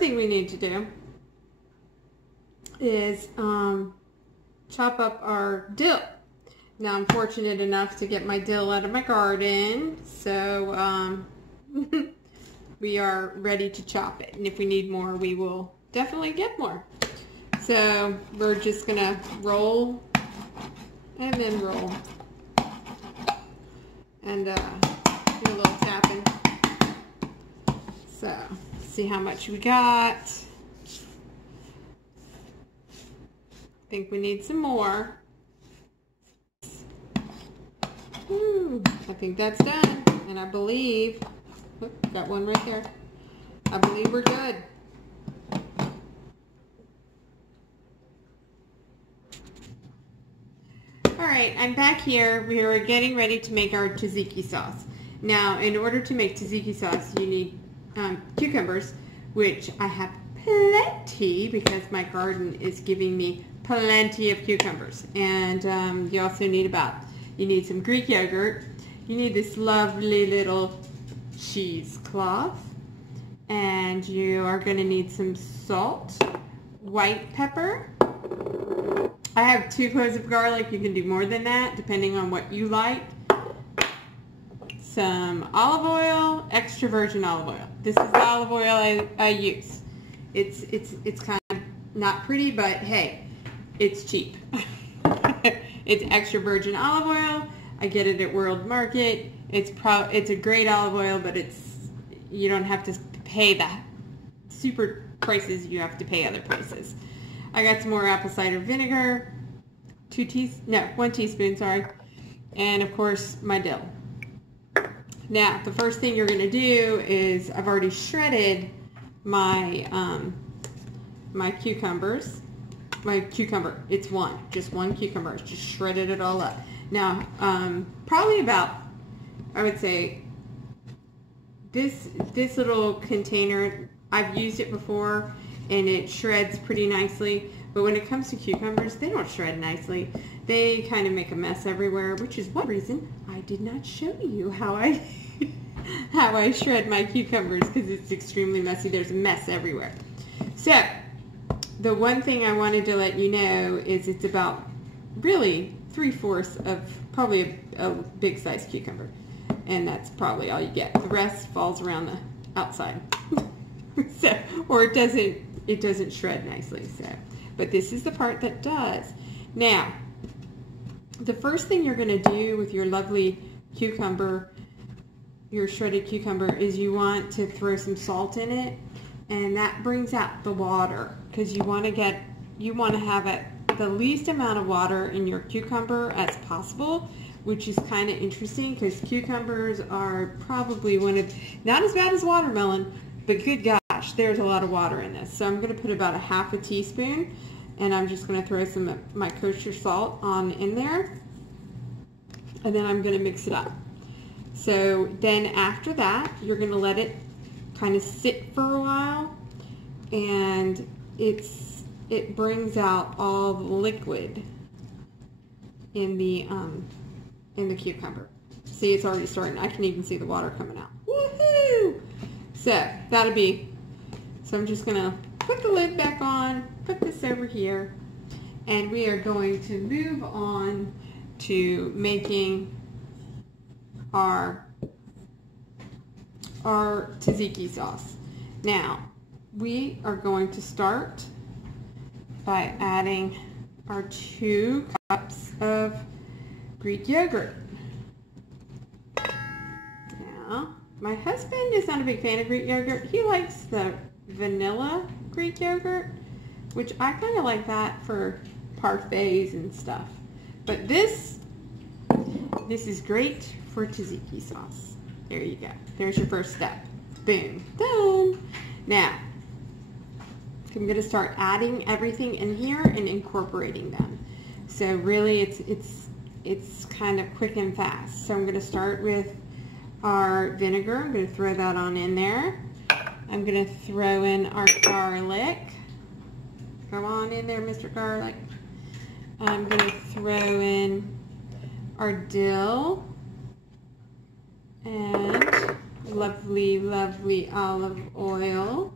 thing we need to do is chop up our dill. Now I'm fortunate enough to get my dill out of my garden, so we are ready to chop it. And if we need more, we will definitely get more. So we're just gonna roll and then roll and do a little tapping. So see how much we got. I think we need some more. Ooh, I think that's done, and I believe, got one right there. I believe we're good. All right, I'm back here. We are getting ready to make our tzatziki sauce. Now, in order to make tzatziki sauce, you need cucumbers, which I have plenty because my garden is giving me plenty of cucumbers. And you also need you need some Greek yogurt. You need this lovely little cheesecloth. And you are going to need some salt, white pepper. I have 2 cloves of garlic. You can do more than that depending on what you like. Some olive oil, extra virgin olive oil. This is the olive oil I use. It's kind of not pretty, but hey, it's cheap. It's extra virgin olive oil. I get it at World Market. It's a great olive oil, but you don't have to pay the super prices you have to pay other places. I got some more apple cider vinegar, 1 teaspoon, sorry, and of course my dill. Now the first thing you're going to do is I've already shredded my my cucumbers. My cucumber, it's just one cucumber. Just shredded it all up. Now, probably about, I would say, this little container, I've used it before, and it shreds pretty nicely. But when it comes to cucumbers, they don't shred nicely. They kind of make a mess everywhere, which is one reason I did not show you how I how I shred my cucumbers, because it's extremely messy. There's a mess everywhere. So the one thing I wanted to let you know is it's about really 3/4 of probably a big size cucumber, and that's probably all you get. The rest falls around the outside. So, or it doesn't shred nicely. So, but this is the part that does. Now, the first thing you're going to do with your lovely cucumber, your shredded cucumber, is you want to throw some salt in it, and that brings out the water, because you want to have the least amount of water in your cucumber as possible, which is kind of interesting because cucumbers are probably not as bad as watermelon, but good gosh, there's a lot of water in this. So I'm going to put about 1/2 teaspoon, and I'm just going to throw some of my kosher salt in there, and then I'm going to mix it up. So then after that, you're going to let it kind of sit for a while, and it brings out all the liquid in the cucumber. See, it's already starting. I can even see the water coming out. Woohoo! So I'm just gonna put the lid back on, put this over here, and we are going to move on to making our tzatziki sauce. Now, we are going to start by adding our 2 cups of Greek yogurt. Now, my husband is not a big fan of Greek yogurt. He likes the vanilla Greek yogurt, which I kind of like that for parfaits and stuff. But this is great for tzatziki sauce. There you go. There's your first step. Boom. Done. Now, I'm going to start adding everything in here and incorporating them. So really it's kind of quick and fast. So I'm going to start with our vinegar. I'm going to throw that on in there. I'm going to throw in our garlic. Come on in there, Mr. Garlic. I'm going to throw in our dill and lovely, lovely olive oil.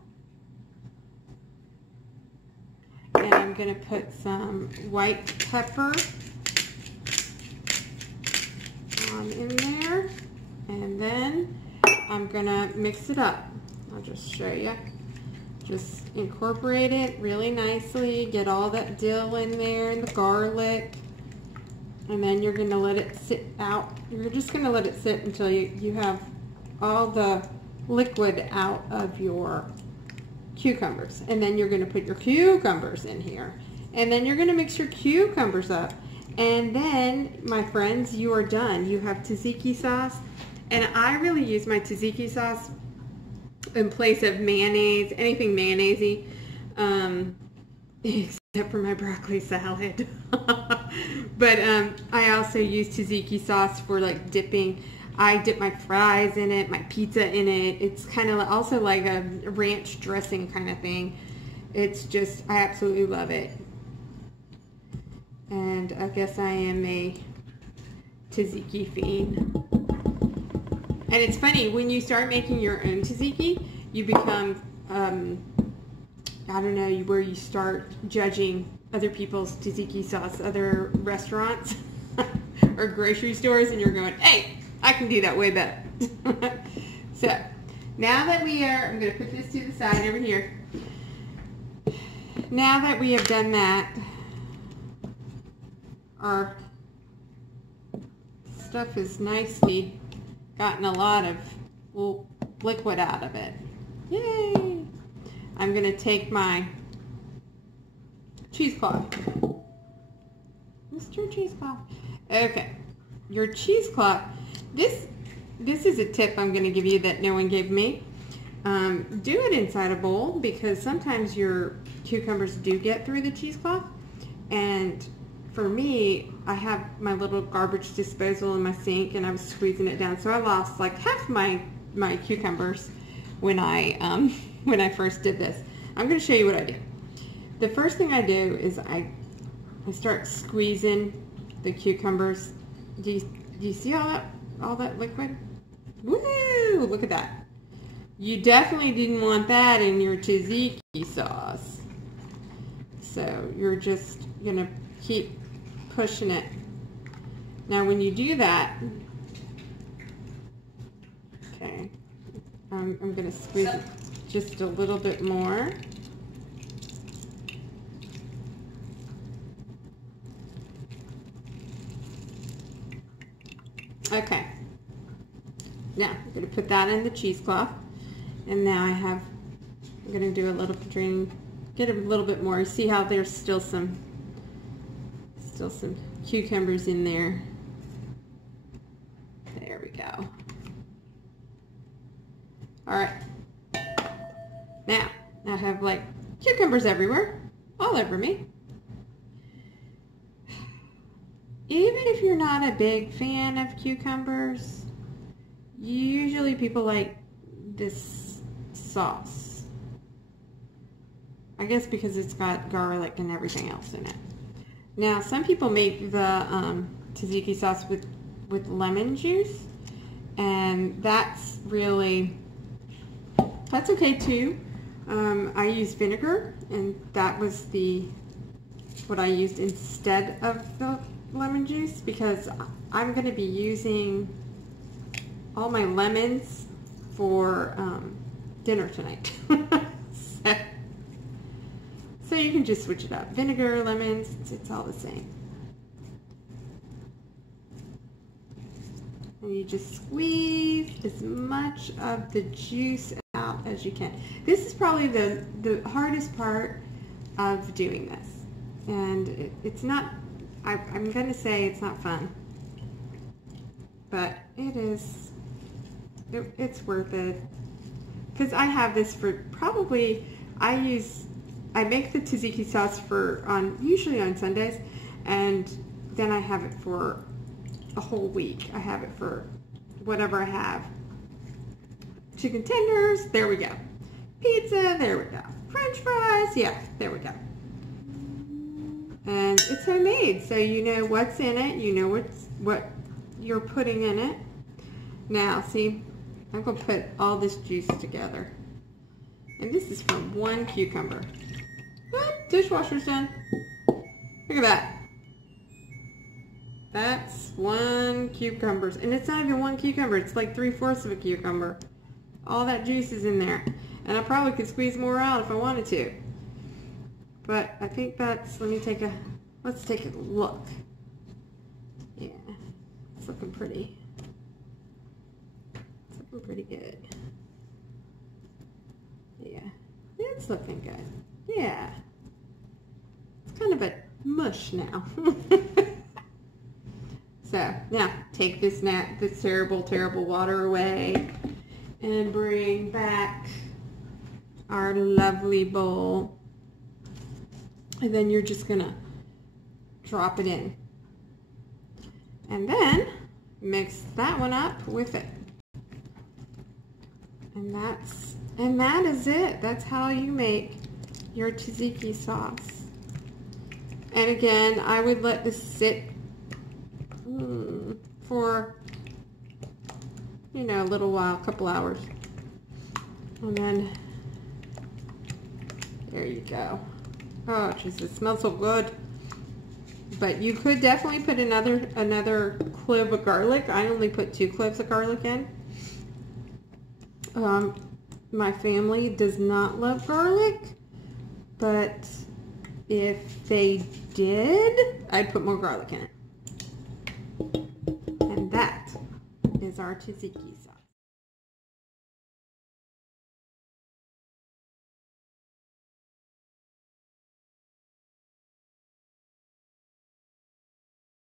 I'm going to put some white pepper on in there, and then I'm going to mix it up. I'll just show you. Just incorporate it really nicely, get all that dill in there and the garlic, and then you're going to let it sit out. You're just going to let it sit until you have all the liquid out of your cucumbers. And then you're going to put your cucumbers in here. And then you're going to mix your cucumbers up. And then, my friends, you are done. You have tzatziki sauce. And I really use my tzatziki sauce in place of mayonnaise, anything mayonnaise-y, except for my broccoli salad. But I also use tzatziki sauce for like dipping. I dip my fries in it, my pizza in it. It's kind of also like a ranch dressing kind of thing. It's just, I absolutely love it. And I guess I am a tzatziki fiend. And it's funny, when you start making your own tzatziki, you become, I don't know, where you start judging other people's tzatziki sauce, other restaurants or grocery stores, and you're going, hey, I can do that way better. So, now that I'm going to put this to the side over here. Now that we have done that, our stuff is nicely gotten a lot of liquid out of it. Yay! I'm going to take my cheesecloth. Mr. Cheesecloth. Okay. Your cheesecloth. This is a tip I'm going to give you that no one gave me. Do it inside a bowl, because sometimes your cucumbers do get through the cheesecloth. And for me, I have my little garbage disposal in my sink, and I was squeezing it down, so I lost like half my cucumbers when I first did this. I'm going to show you what I do. The first thing I do is I start squeezing the cucumbers. Do you see all that liquid? Woo! Look at that. You definitely didn't want that in your tzatziki sauce. So you're just going to keep pushing it. Now when you do that, okay, I'm going to squeeze it just a little bit more. Okay. Now I'm going to put that in the cheesecloth, and now I'm going to do a little drain, get a little bit more. See how there's still some cucumbers in there. There we go. All right. Now I have like cucumbers everywhere, all over me. Even if you're not a big fan of cucumbers, usually people like this sauce. I guess because it's got garlic and everything else in it. Now, some people make the tzatziki sauce with lemon juice, and that's okay too. I use vinegar, and that was what I used instead of the lemon juice, because I'm going to be using all my lemons for dinner tonight. So you can just switch it up. Vinegar, lemons, it's all the same. And you just squeeze as much of the juice out as you can. This is probably the hardest part of doing this. And it's not, I'm going to say it's not fun. But it is, it's worth it. Because I have this for probably, I make the tzatziki sauce usually on Sundays, and then I have it for a whole week. I have it for whatever I have. Chicken tenders, there we go. Pizza, there we go. French fries, yeah, there we go. And it's homemade, so you know what's in it, you know what you're putting in it. Now, see, I'm going to put all this juice together. And this is from one cucumber. What? dishwasher's done. Look at that. That's 1 cucumber. And it's not even 1 cucumber. It's like 3/4 of a cucumber. All that juice is in there. And I probably could squeeze more out if I wanted to. But I think that's, let's take a look. Yeah, it's looking pretty. It's looking pretty good. Yeah, it's looking good. Yeah. It's kind of a mush now. So, now, take this terrible, terrible water away and bring back our lovely bowl. And then you're just gonna drop it in. And then mix that one up with it. And that is it. That's how you make your tzatziki sauce. And again, I would let this sit for, you know, a little while, a couple hours. And then, there you go. Oh, jeez, it smells so good. But you could definitely put another clove of garlic. I only put 2 cloves of garlic in. My family does not love garlic, but if they did, I'd put more garlic in it. And that is our tzatziki sauce.